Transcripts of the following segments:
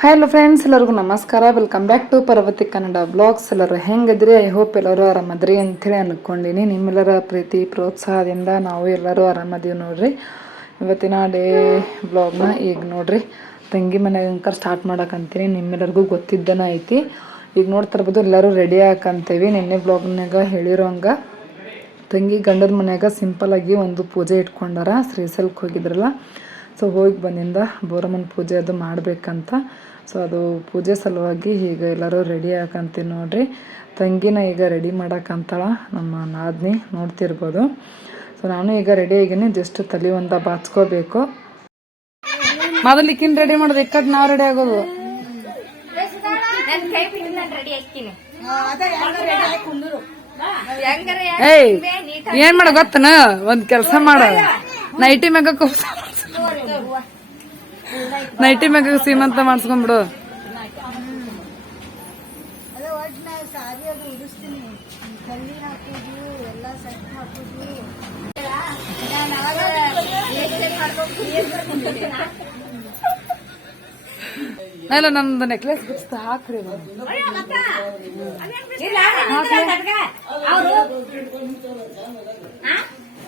Hi hello friends ಎಲ್ಲರಿಗೂ ನಮಸ್ಕಾರ. Welcome back to Parvathi Kannada blogs ಎಲ್ಲರೂ ಹೆಂಗಿದ್ರಿ ಐ ಹೋಪ್ ಎಲ್ಲರೂ ಆರಾಮದ್ರಿ ಅಂತೇಳಿ ಅಂದ್ಕೊಂಡಿನಿ ನಿಮ್ಮೆಲ್ಲರ ಪ್ರೀತಿ, ಪ್ರೋತ್ಸಾಹದಿಂದ ನಾವು ಎಲ್ಲರೂ ಆರಾಮದೀವಿ ನೋಡ್ರಿ. ಇವತ್ತಿನ ಡೇ ಬ್ಲಾಗ್ನ ಈಗ ನೋಡ್ರಿ. ತಂಗಿ ಮನೆ ಅಂಕರ್ ಸ್ಟಾರ್ಟ್ ಮಾಡಕ್ಕಂತೀನಿ ನಿಮ್ಮೆಲ್ಲರಿಗೂ ಗೊತ್ತಿದ್ದನ ಐತಿ. ಈಗ ನೋಡ್ತಾ ಎಲ್ಲರೂ ರೆಡಿ ಹಾಕಂತೇವಿ ನಿನ್ನೆ ಬ್ಲಾಗ್ನಾಗ ಹೇಳಿರೋಂಗ ತಂಗಿ ಗಂಡನ ಮನ್ಯಾಗ ಸಿಂಪಲಾಗಿ ಒಂದು ಪೂಜೆ ಇಟ್ಕೊಂಡಾರ. ಶ್ರೀಸಲ್ಕ್ ಹೋಗಿದ್ರಲ್ಲ. ಸೊ ಹೋಗಿ ಬಂದಿಂದ ಬೋರಮ್ಮನ ಪೂಜೆ ಅದು ಮಾಡಬೇಕಂತ. ಸೊ ಅದು ಪೂಜೆ ಸಲುವಾಗಿ ಈಗ ಎಲ್ಲರೂ ರೆಡಿ ಹಾಕಂತೀನಿ ನೋಡ್ರಿ. ತಂಗಿನ ಈಗ ರೆಡಿ ಮಾಡಕ್ಕಂತಳ ನಮ್ಮ ನಾದ್ನಿ ನೋಡ್ತಿರ್ಬೋದು. ಸೊ ನಾನು ಈಗ ರೆಡಿ ಆಗಿನಿ ಜಸ್ಟ್ ತಲೆ ಒಂದ ಬಾಚ್ಕೋಬೇಕು. ಮೊದಲಿಕ್ಕಿನ್ ರೆಡಿ ಮಾಡೋದು ಇಕ್ಕಟ್ ನಾವು ರೆಡಿ ಆಗೋದು. ಏಯ್ ಏನ್ ಮಾಡ ಗೊತ್ತನ? ಒಂದ್ ಕೆಲ್ಸ ಮಾಡ. ನೈಟಿ ಮ್ಯಾಗ ನೈಟಿ ಮ್ಯಾಗ ಸೀಮಂತ ಮಾಡಿಸ್ಕೊಂಡ್ಬಿಡು. ಇಲ್ಲ ನಮ್ದು ನೆಕ್ಲೆಸ್ ಬಿಡಿಸ್ತಾ ಹಾಕ್ರಿ ಅದು.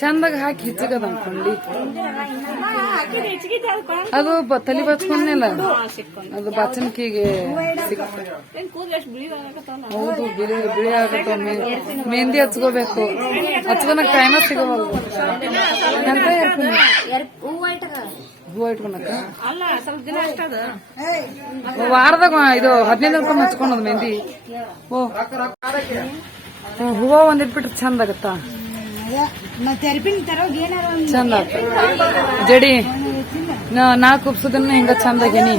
ಚಂದಾಗ ಹಾಕಿ ಹೆಚ್ಚಿಗದ ಅನ್ಕೊಂಡಿ. ಅದು ತಲಿ ಬಚ್ಕೊಂಡ್ನಿಲ್ಲ. ಅದು ಬಚ್ಚನ್ಕಿಗೆ ಹೌದು, ಬಿಳಿ ಬಿಳಿ ಆಗತ್ತ ಮೆಹಂದಿ ಹಚ್ಕೋಬೇಕು. ಹಚ್ಕೊಳಕ್ ಟೈಮ ಸಿಗಬಹುದು ಹೂವ ವಾರದಾಗ ಇದು ಹದಿನೈದು ರೂಪಾಯಿ ಹಚ್ಕೊಳೋದು ಮೆಹಂದಿ. ಓ. ಹೂವ ಒಂದಿಟ್ಬಿಟ್ರೆ ಚಂದ ಆಗತ್ತ? ಚಂದ ಜಡಿ ನಾ- ಕುಪ್ಸೋದನ್ನ ಹಿಂಗ ಚಂದ ಆಗೇನಿ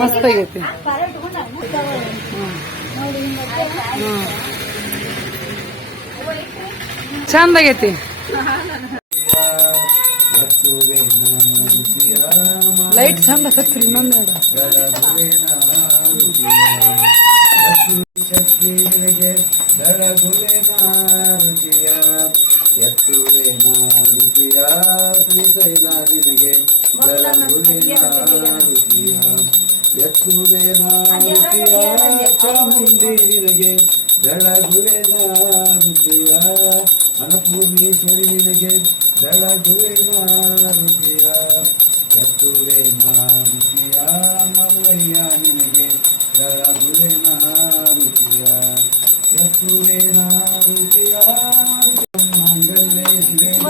ಮಸ್ತ್ ಆಗೈತಿ. ಚಂದ ಆಗೈತಿ. ಲೈಟ್ ಚಂದ ಕತ್ರಿ ಇನ್ನೊಂದು ಎರಡು ಶಕ್ತಿಗೆ ಬೆಳಗುಲಿನ ರುಚಿಯ ಎತ್ತುವೆ ರುಚಿಯ ಶ್ರೀಶೈಲ ನಿನಗೆ ಬೆಳಗುಲಿನ ರುಚಿಯ ಎತ್ತುವೆ ರುಚಿಯ ಚಾಮುಂಡಿ ನಿನಗೆ ಬೆಳಗುಲಿನ ರುಚಿಯ ಅನ್ನಪೂರ್ಣೇಶ್ವರಿ ನಿನಗೆ ರುಚಿಯ ಎತ್ತುವೇನ ರುಚಿಯ ಮಲ್ಲಯ್ಯ ನಿನಗೆ ಬೆಳಗುಲಿನ ರುಚಿಯ ಎತ್ತುವೇನ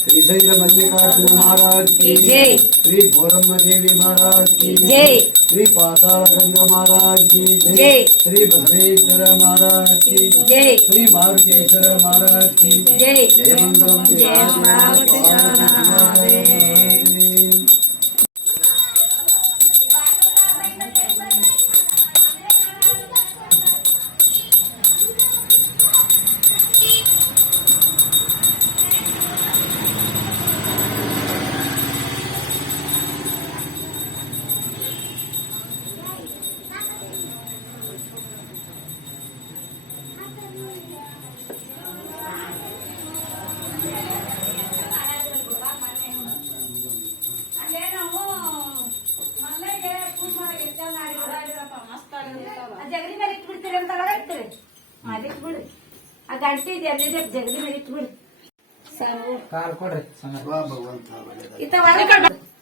श्री शैल मल्लिकार्जुन महाराज की जय। श्री भोरम देवी महाराज की जय। श्री पाताल गंगा महाराज की जय। श्री भद्रेश्वर महाराज की जय। श्री मारुतेश्वर महाराज की जय। जय। मंगल जय ಇತ್ತ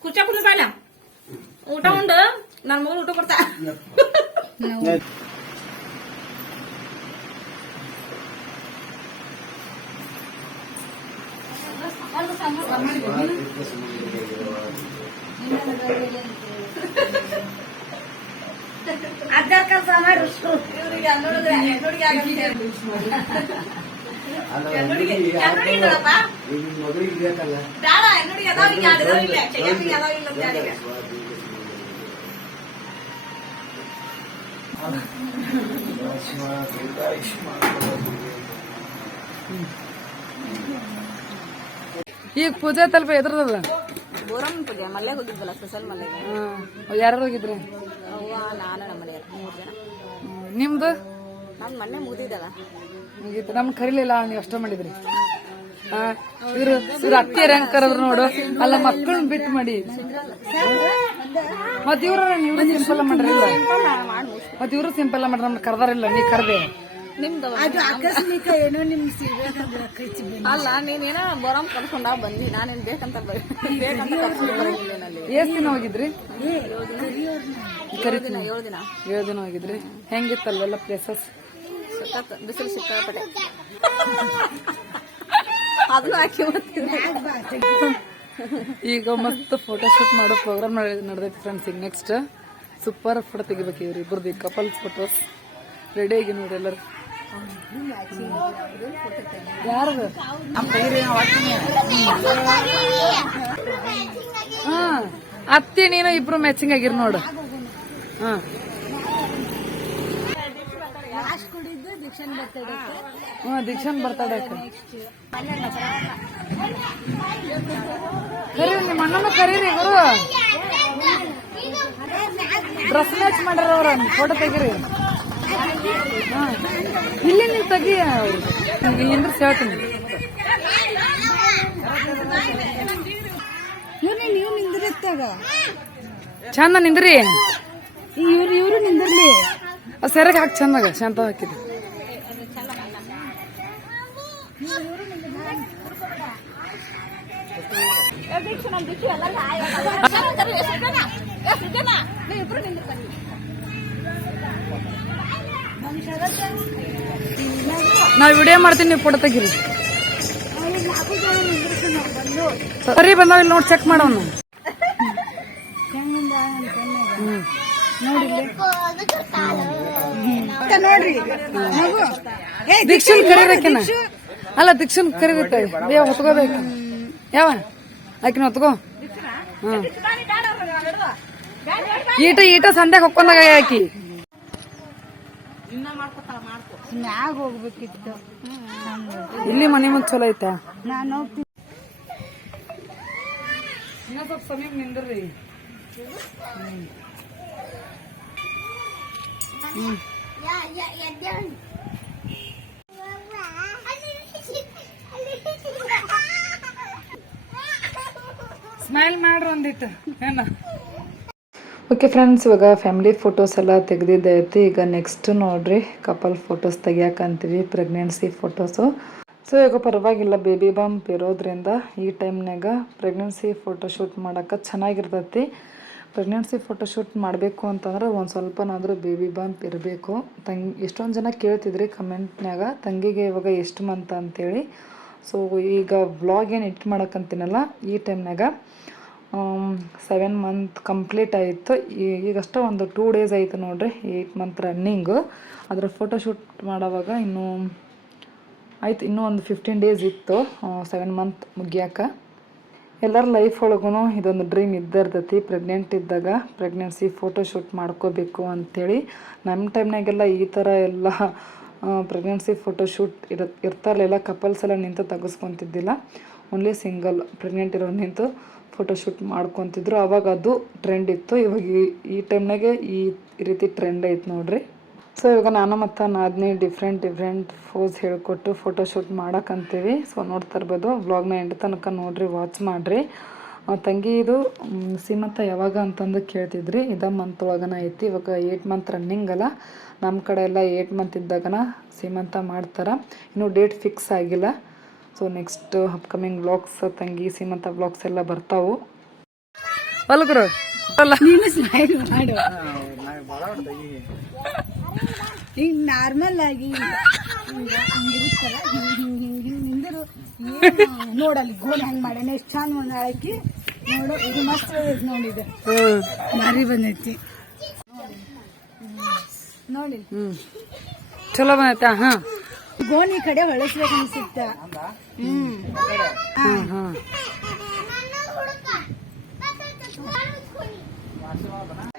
ಕುರ್ಚಾ ಕುಡಿಸಲ್ಲ ಊಟ ಉಂಡು. ನನ್ ಮಗಳು ಊಟ ಕೊಡ್ತಾ. ಅಜ್ಜಾರ್ ಕೆಲಸ ಮಾಡ್ರಿ ಇವ್ರಿಗೆ ಅನ್ನೋಡಿದ್ರೆ ಹೆಣ್ಣುಡಿಗೆ ಆಗಂತೆ ಹೆಣ್ಣುಡಿಗೆ ಹೆಣ್ಣುಡಿಗೆ ಇದ್ದಾಳಪ್ಪ? ಮಗಳಿಗೆ ಬೇಕಲ್ಲ ಬೇಡ ಹೆಣ್ಣುಡಿಗೆ ಅದಾವ ಈಗ ಯಾರು ಇದಾವ ಇಲ್ಲ ಚೆಯ್ಯಮ್ಮಿಗೆ ಅದಾವ ಇಲ್ಲ ಅಂತ ಯಾರಿಗೆ ಈಗ ಪೂಜೆ ತಲುಪ ಎದ್ರದಲ್ಲ ಬೋರಮ್ಮನ ಪೂಜೆ ಮಲ್ಲೆ ಹೋಗಿದ್ವಲ್ಲ ಸ್ಪೆಷಲ್ ಮಲ್ಲೆಗೆ ಯಾರು ಹೋಗಿದ್ರಿ? ಅವ್ವ ನಾನು ನಮ್ಮ ಮನೆಯವ್ರು ಮೂರು ಜನ. ನಿಮ್ದು? ನಮ್ಮ ಮೊನ್ನೆ ಮುಗಿದಿದ್ದಲ್ಲ. ಮುಗೀತು. ನಮ್ ಕರಿಲಿಲ್ಲ ನೀವು ಅಷ್ಟೇ ಮಾಡಿದ್ರಿ. ಆ, ಇವ್ರು ಇವ್ರ ಅತ್ತಿಯರ್ ಹೆಂಗ್ ಕರೆದ್ರು ನೋಡು. ಅಲ್ಲ ಮಕ್ಕಳನ್ನ ಬಿಟ್ಟು ಮಾಡಿ. ಮತ್ತೆ ಇವ್ರ ಇವ್ರು ಸಿಂಪಲ್ ಮಾಡ್ರಿ ಮತ್ತಿವ್ರ ಮತ್ ಇವ್ರು ಸಿಂಪಲ್ ಮಾಡ್ರಿ ನಮ್ಗೆ ಕರ್ದಾರಿಲ್ಲ ನೀ ಕರ್ದೆ. ನಿಮ್ದು ಅದು ಆಕಸ್ಮಿಕ ಏನೋ ನಿಮ್ ಅಲ್ಲ ನೀನೇನ ಬೋರಮ್ ಕರ್ಕೊಂಡ ಬಂದಿ ನಾನೇನ್ ಬೇಕಂತ ಬ- ಬೇಕಂತ ಎಷ್ಟ್ ದಿನ ಹೋಗಿದ್ರಿ? ಏಳು ದಿನ ಏಳು ದಿನ. ಏಳು ದಿನ ಹೋಗಿದ್ರಿ. ಹೆಂಗಿತ್ತಲ್ವೆಲ್ಲ ಪ್ಲೇಸಸ್ ಬಿಸಿಲು ಸಿಕ್ಕಾಪಟ್ಟೆ. ಅದು ಹಾಕಿ ಈಗ ಮಸ್ತ್ ಫೋಟೋಶೂಟ್ ಮಾಡೋ ಪ್ರೋಗ್ರಾಮ್ ನಡೆದೈತಿ ಫ್ರೆಂಡ್ಸ್ ಈಗ ನೆಕ್ಸ್ಟ್ ಸೂಪರ್ ಫೋಟೋ ತೆಗಿಬೇಕು ಇವ್ರು ಇಬ್ಬರದ್ದು ಕಪಲ್ಸ್ ಫೋಟೋಸ್ ರೆಡಿ ಆಗಿ ನೋಡಿ ಎಲ್ಲರೂ. ಯಾರದು ಹಾ ಅತ್ತಿ ನೀನು ಇಬ್ರು ಮ್ಯಾಚಿಂಗ್ ಆಗಿರ್ ನೋಡು ಹಾ ದೀಕ್ಷನ್ ಬರ್ತಾಡೆ ಕರೀರಿ ನಿಮ್ಮ ಅಣ್ಣನ ಕರೀರಿ ಗುರು ಡ್ರೆಸ್ ಮ್ಯಾಚ್ ಮಾಡ್ಯಾರ ಅವ್ರ ಫೋಟೋ ತೆಗೀರಿ ಇಲ್ಲಿ ಅವ್ರು ಏನ್ರ ಹೇಳ್ತೀನಿ. ಇವ್ರು ನೀವು ನಿಂದಿರುತ್ತಾಗ ಚಂದ ನಿಂದ್ರಿ? ಇವ್ರು ಇವ್ರು ನಿಂದಿರ್ಲಿ. ಸೆರಗ್ ಹಾಕಿ ಚಂದಾಗ ಶಾಂತ ಹಾಕಿದ್ರಿ ನಾವ್ ವಿಡಿಯೋ ಮಾಡ್ತೀನಿ, ನೀವು ಫೋಟೋ ತೆಗಿರಿ. ಸರಿ ಬಂದಾವ ಇಲ್ಲಿ ನೋಡಿ ಚೆಕ್ ಮಾಡೋಣ. ನೋಡಿ ನೋಡ್ರಿ ದೀಕ್ಷನ್ ಕರೀಬೇಕಿನ ಅಲ್ಲ, ದೀಕ್ಷನ್ ಕರೀಬೇಕು. ಯಾವ ಹೊತ್ಕೋಬೇಕು. ಯಾವ? ಆಕಿನ ಹೊತ್ಕೋ. ಹ್ಮ್. ಈಟ ಈಟ ಸಂಧ್ಯಾಗ ಹೊಕ್ಕೊಂಡಾಗ ಆಕಿ. ಹೋಗ್ಬೇಕಿತ್ತು. ಇಲ್ಲಿ ಮನೆ ಮುಂದೆ ಚಲೋ ಐತಾ? ನಾನು ಹೋಗ್ತೀನಿ. ಇನ್ನ ಸ್ವಲ್ಪ ಸಮಯ ನಿಂದ್ರಿ. ಸ್ಮೈಲ್ ಮಾಡ್ರಿ ಒಂದಿತ್ತು ಏನ? ಓಕೆ ಫ್ರೆಂಡ್ಸ್ ಇವಾಗ ಫ್ಯಾಮಿಲಿ ಫೋಟೋಸ್ ಎಲ್ಲ ತೆಗೆದಿದ್ದೈತಿ. ಈಗ ನೆಕ್ಸ್ಟ್ ನೋಡ್ರಿ ಕಪಲ್ ಫೋಟೋಸ್ ತೆಗಿಯಾಕಂತೀವಿ ಪ್ರೆಗ್ನೆನ್ಸಿ ಫೋಟೋಸು ಸೊ ಈಗ ಪರವಾಗಿಲ್ಲ ಬೇಬಿ ಬಂಪ್ ಇರೋದ್ರಿಂದ ಈ ಟೈಮ್ನಾಗ ಪ್ರೆಗ್ನೆನ್ಸಿ ಫೋಟೋ ಶೂಟ್ ಮಾಡೋಕೆ ಚೆನ್ನಾಗಿರ್ತೈತಿ. ಪ್ರೆಗ್ನೆನ್ಸಿ ಫೋಟೋಶೂಟ್ ಮಾಡಬೇಕು ಅಂತಂದ್ರೆ ಒಂದು ಸ್ವಲ್ಪನಾದರೂ ಬೇಬಿ ಬಂಪ್ ಇರಬೇಕು. ತಂಗಿ, ಎಷ್ಟೊಂದು ಜನ ಕೇಳ್ತಿದ್ರಿ ಕಮೆಂಟ್ನಾಗ ತಂಗಿಗೆ ಇವಾಗ ಎಷ್ಟು ಮಂತ್ ಅಂತೇಳಿ. ಸೊ ಈಗ ವ್ಲಾಗ್ ಏನು ಎಡಿಟ್ ಮಾಡೋಕ್ಕಂತೀನಲ್ಲ ಈ ಟೈಮ್ನಾಗ ಸೆವೆನ್ ಮಂತ್ ಕಂಪ್ಲೀಟ್ ಆಯಿತು. ಈಗಷ್ಟೇ ಒಂದು ಟೂ ಡೇಸ್ ಆಯಿತು ನೋಡ್ರಿ ಏಯ್ಟ್ ಮಂತ್ ರನ್ನಿಂಗು ಅದರ ಫೋಟೋಶೂಟ್ ಮಾಡೋವಾಗ ಇನ್ನೂ ಆಯ್ತು, ಇನ್ನೂ ಒಂದು ಫಿಫ್ಟೀನ್ ಡೇಸ್ ಇತ್ತು ಸೆವೆನ್ ಮಂತ್ ಮುಗಿಯಾಕ. ಎಲ್ಲರ ಲೈಫ್ ಒಳಗೂ ಇದೊಂದು ಡ್ರೀಮ್ ಇದ್ದೇ ಇರ್ತೈತಿ. ಪ್ರೆಗ್ನೆಂಟ್ ಇದ್ದಾಗ ಪ್ರೆಗ್ನೆನ್ಸಿ ಫೋಟೋಶೂಟ್ ಮಾಡ್ಕೋಬೇಕು ಅಂಥೇಳಿ ನಮ್ಮ ಟೈಮ್ನಾಗೆಲ್ಲ ಈ ಥರ ಎಲ್ಲ ಪ್ರೆಗ್ನೆನ್ಸಿ ಫೋಟೋಶೂಟ್ ಇರ ಇರ್ತಾರಲಿಲ್ಲ ಕಪಲ್ಸ್ ಎಲ್ಲ ನಿಂತು ತೆಗೆಸ್ಕೊತಿದ್ದಿಲ್ಲ. ಓನ್ಲಿ ಸಿಂಗಲ್ ಪ್ರೆಗ್ನೆಂಟ್ ಇರೋ ನಿಂತು. ಫೋಟೋಶೂಟ್ ಮಾಡ್ಕೊತಿದ್ರು. ಅವಾಗ ಅದು ಟ್ರೆಂಡ್ ಇತ್ತು. ಇವಾಗ ಈ- ಟೈಮ್ನಾಗೆ ಈ ರೀತಿ ಟ್ರೆಂಡ್ ಐತೆ ನೋಡ್ರಿ. ಸೊ ಇವಾಗ ನಾನು ಮತ್ತು ನಾದನೇ ಡಿಫ್ರೆಂಟ್ ಡಿಫ್ರೆಂಟ್ ಫೋಸ್ ಹೇಳ್ಕೊಟ್ಟು ಫೋಟೋಶೂಟ್ ಮಾಡೋಕ್ಕಂತೀವಿ ಸೊ ನೋಡ್ತಾ ಇರ್ಬೋದು. ವ್ಲಾಗ್ನ ಎಂಡ್ ತನಕ ನೋಡ್ರಿ ವಾಚ್ ಮಾಡಿರಿ. ತಂಗಿ ಇದು ಸೀಮಂತ ಯಾವಾಗ ಅಂತಂದು ಕೇಳ್ತಿದ್ರಿ. ಇದ ಮಂತ್ ಒಳಗನ ಐತಿ. ಇವಾಗ ಏಯ್ಟ್ ಮಂತ್ ರನ್ನಿಂಗ್ ಅಲ್ಲ. ನಮ್ಮ ಕಡೆ ಎಲ್ಲ ಏಯ್ಟ್ ಮಂತ್ ಇದ್ದಾಗನ ಸೀಮಂತ ಮಾಡ್ತಾರೆ. ಇನ್ನೂ ಡೇಟ್ ಫಿಕ್ಸ್ ಆಗಿಲ್ಲ. ಸೊ ನೆಕ್ಸ್ಟ್ ಅಪ್ಕಮಿಂಗ್ ವ್ಲಾಗ್ಸ್ ತಂಗಿ ಸೀಮಂತ ವ್ಲಾಗ್ಸ್ ಎಲ್ಲ ಬರ್ತಾವು. ಬಲ್ಗುರು ಅಲ್ಲ ನೀನು ಸ್ಮೈಲ್ ಮಾಡು. ಈಗ ನಾರ್ಮಲ್ ಆಗಿ ಹಿಂಗ ಹಿಂಗ್ ಹಿಂಗ್ ಹಿಂಗ್ ಹಿಂಗ್ ಏನು ನೋಡಲ್ಲಿ ಗೋಲ್ ಹೆಂಗ್ ಮಾಡ್ಯಾನ. ಎಷ್ಟು ಚಂದ ಹಾಕಿ ನೋಡು ಇದು ಮಸ್ತ್ ನೋಡಿದೆ. ಭಾರಿ ಬಂದೈತಿ. ನೋಡಿ. ಚಲೋ ಬಂದೈತಾ? ಹಾ. ಗೋಣಿ ಕಡೆ ಹೊಳಸ್ಬೇಕು ಅನ್ಸುತ್ತ. ಹ್ಮ್.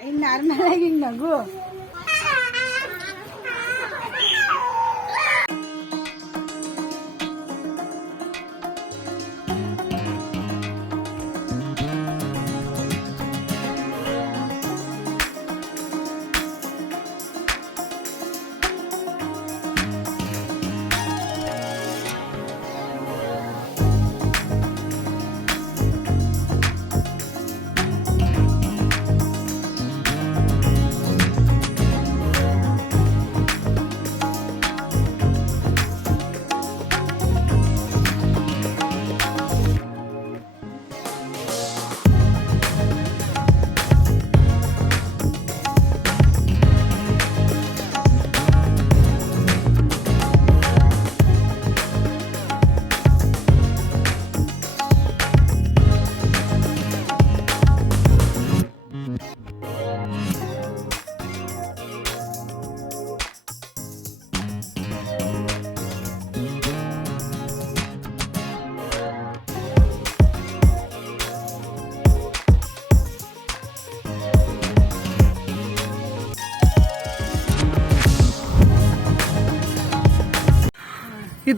ಇನ್ ನಾರ್ಮಲ್ ಆಗಿ ನಗು.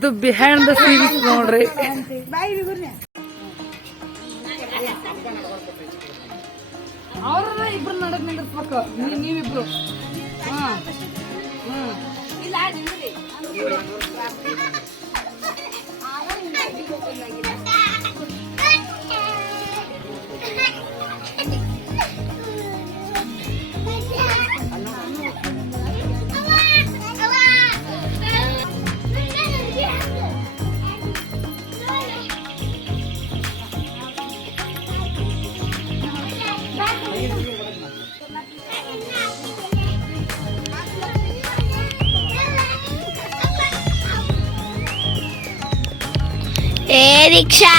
ಇದು ಬಿಹೈಂಡ್ ದ ಸೀರೀಸ್ ನೋಡ್ರಿ. ಅವ್ರನ್ನ ಇಬ್ರು ನಡಕ್ ನಿಂದಿರ್ಸ್ಬೇಕು. ನೀವಿಬ್ರು. ಹಾ. ಹ್ಮ್. ಏ ದೀಕ್ಷಾ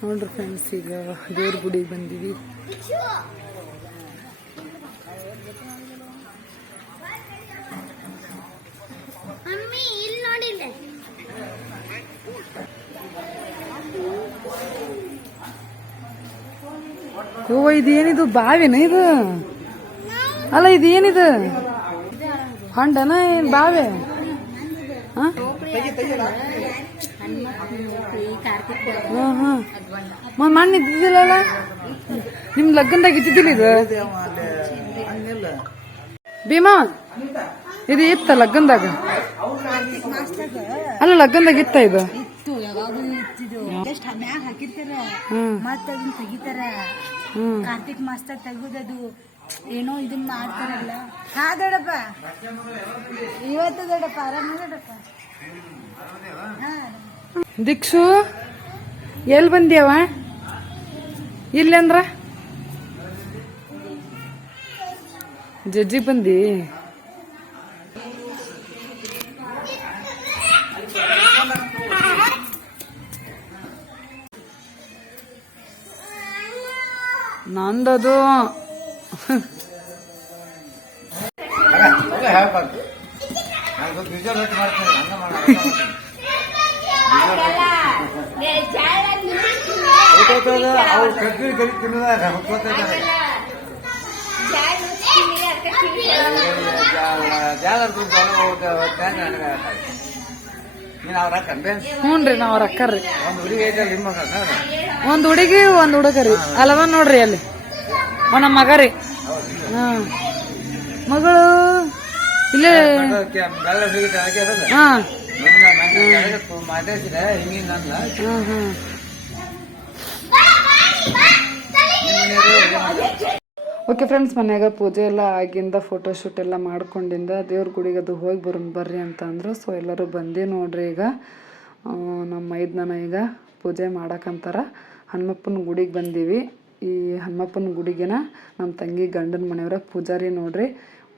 ನೋಡ್ರಿ ಫ್ರೆಂಡ್ಸ್ ಈಗ ದೇವ್ರ ಗುಡಿಗೆ ಬಂದಿವಿ ಮಮ್ಮಿ ಇಲ್ಲಿ ನೋಡಿಲ್ಲ ಓ ಇದು ಏನಿದು ಬಾವಿನ ಇದು? ಅಲ್ಲ ಇದು ಏನಿದು ಹೊಂಡನ ಏನ್ ಬಾವೆ? ಮಣ್ಣ ಇದ್ದಿದ್ದಿಲ್ಲ ನಿಮ್ ಲಗ್ನದಾಗ ಇದ್ದಿದ್ದಿಲ್ಲ ಇದು? ಭೀಮಾ ಇದು ಇತ್ತ ಲಗ್ನದಾಗ? ಅಲ್ಲ ಲಗ್ನದಾಗ ಇತ್ತ ಇದು? ಹ್ಮ್. ಕಾರ್ತಿಕ್ ಮಾಸ್ಟರ್ ತೆಗುದದು ಏನೋ ಇದನ್ನ ಮಾಡ್ತಾರಲ್ಲ ಹಾ ದೊಡಪ್ಪ ಇವತ್ತು ದೊಡ್ಡಪ್ಪ, ಆರಾಮ ದೊಡಪ್ಪ ದೀಕ್ಷು ಎಲ್ಲಿ ಬಂದ್ಯಾವ? ಇಲ್ಲಂದ್ರ? ಜಜ್ಜಿ ಬಂದಿ? ಕಂಬೆ ಹ್ಞೂನ್ರಿ ನಾವ್ ಅಕ್ಕರ್ರಿ. ಒಂದು ಹುಡುಗಿ. ಒಂದ್ ಹುಡುಗಿ ಒಂದ್ ಹುಡುಗರಿ. ಅಲ್ಲವ ನೋಡ್ರಿ ಅಲ್ಲಿ. ನಮ್ಮ ಮಗ ರೀ. ಮಗಳು? ಇಲ್ಲೇ? ಓಕೆ ಫ್ರೆಂಡ್ಸ್, ಮನ್ಯಾಗ ಪೂಜೆ ಎಲ್ಲ ಆಗಿಂದ ಫೋಟೋಶೂಟ್ ಎಲ್ಲ ಮಾಡ್ಕೊಂಡಿಂದ ದೇವ್ರ ಗುಡಿಗೆ ಅದು ಹೋಗಿ ಬರೋಣ ಬರ್ರಿ ಅಂತ ಅಂದರು ಸೊ ಎಲ್ಲರೂ ಬಂದು ನೋಡ್ರಿ ಈಗ. ನಮ್ಮ ಮೈದ್ನನ ಈಗ ಪೂಜೆ ಮಾಡಕ್ಕಂತಾರ ಹನುಮಪ್ಪನ ಗುಡಿಗೆ ಬಂದೀವಿ. ಈ ಹನುಮಪ್ಪನ ಗುಡಿಗೆನ ನಮ್ಮ ತಂಗಿ ಗಂಡನ ಮನೆಯವರ ಪೂಜಾರಿ ನೋಡ್ರಿ.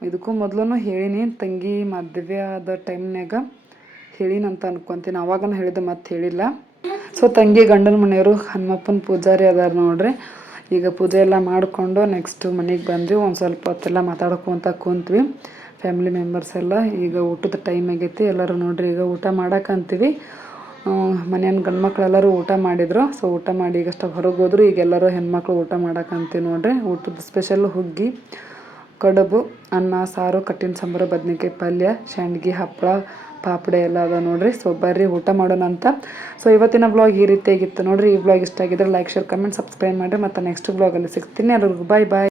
ಇದಕ್ಕೂ ಮೊದಲು ಹೇಳಿನಿ, ತಂಗಿ ಮದುವೆ ಆದ ಟೈಮ್ನಾಗ ಹೇಳಿನಂತ ಅನ್ಕೊಂತೀನಿ. ಅವಾಗನ ಹೇಳಿದ್ದು ಮತ್ತೆ ಹೇಳಿಲ್ಲ. ಸೊ ತಂಗಿ ಗಂಡನ ಮನೆಯವರು ಹನುಮಪ್ಪನ ಪೂಜಾರಿ ಅದಾರ ನೋಡ್ರಿ. ಈಗ ಪೂಜೆ ಎಲ್ಲ ಮಾಡಿಕೊಂಡು ನೆಕ್ಸ್ಟ್ ಮನೆಗೆ ಬಂದ್ವಿ. ಒಂದು ಸ್ವಲ್ಪ ಹೊತ್ತೆಲ್ಲ ಮಾತಾಡ್ಕೊತ ಕುಂತ್ವಿ. ಫ್ಯಾಮಿಲಿ ಮೆಂಬರ್ಸ್ ಎಲ್ಲ ಈಗ ಊಟದ ಟೈಮ್ ಆಗೈತಿ. ಎಲ್ಲರೂ ನೋಡ್ರಿ ಈಗ ಊಟ ಮಾಡಕ್ಕಂತೀವಿ ಮನೆಯನ್ ಗಂಡು ಮಕ್ಕಳೆಲ್ಲರೂ ಊಟ ಮಾಡಿದ್ರು. ಸೊ ಊಟ ಮಾಡಿ ಈಗಷ್ಟ ಹೊರಗೆ ಹೋದ್ರು. ಈಗ ಎಲ್ಲರೂ ಹೆಣ್ಮಕ್ಳು ಊಟ ಮಾಡಕ್ಕಂತೀವಿ ನೋಡ್ರಿ. ಊಟದ ಸ್ಪೆಷಲ್ ಹುಗ್ಗಿ, ಕಡುಬು, ಅನ್ನ, ಸಾರು, ಕಟ್ಟಿನ ಸಾಂಬಾರು, ಬದನೆಕಾಯಿ ಪಲ್ಯ ಶಾಂಡ್ಗಿ ಹಪ್ಪಳ ಪಾಪಡೆ ಎಲ್ಲ ಅದ ನೋಡ್ರಿ. ಸೊ ಬರ್ರಿ ಊಟ ಮಾಡೋಣ ಅಂತ. ಸೊ ಇವತ್ತಿನ ಬ್ಲಾಗ್ ಈ ರೀತಿಯಾಗಿತ್ತು ನೋಡ್ರಿ. ಈ ಬ್ಲಾಗ್ ಇಷ್ಟ ಆಗಿದ್ರೆ ಲೈಕ್ ಶೇರ್ ಕಮೆಂಟ್ ಸಬ್ಸ್ಕ್ರೈಬ್ ಮಾಡಿರಿ. ಮತ್ತು ನೆಕ್ಸ್ಟ್ ಬ್ಲಾಗಲ್ಲಿ ಸಿಗ್ತೀನಿ. ಎಲ್ಲರಿಗೂ ಬಾಯ್ ಬಾಯ್